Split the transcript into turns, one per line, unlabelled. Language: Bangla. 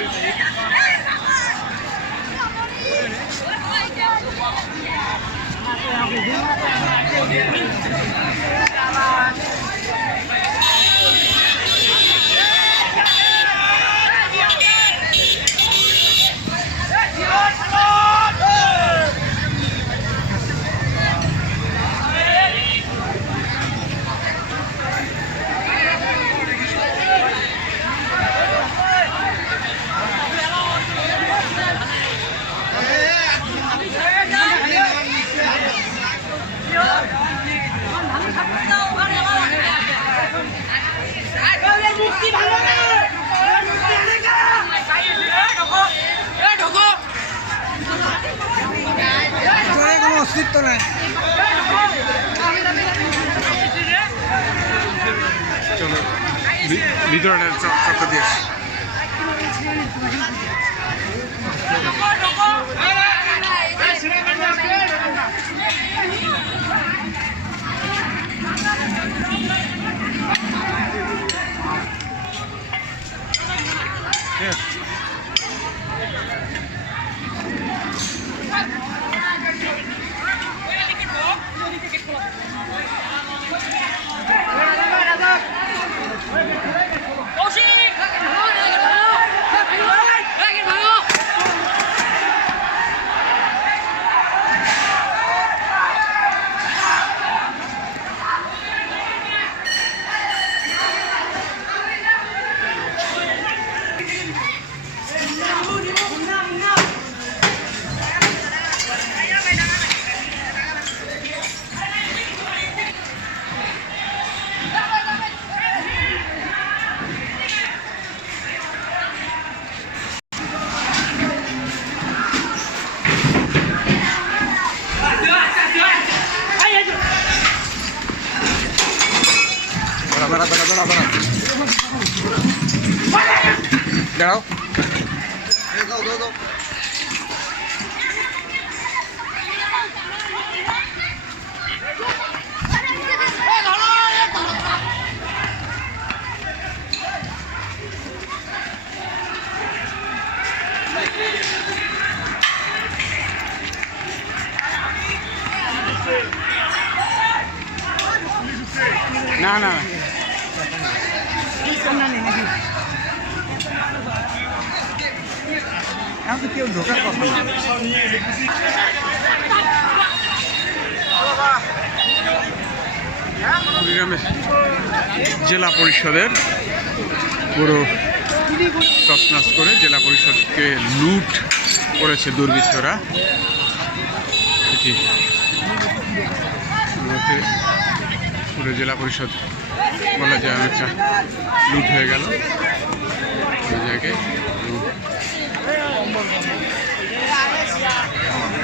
Thank you. নাই
চলো ভিতরে চক্র দিয়ে আসি। Thank you. দাঁড়া দাঁড়া দাঁড়া দাঁড়া দাঁড়া দাঁড়াও না না। জেলা পরিষদের পুরো তছনছ করে জেলা পরিষদকে লুট করেছে দুর্বৃত্তরা। পুরো জেলা পরিষদ বলা যায় অনেকটা লুট হয়ে গেল। জায়গায় Tamam.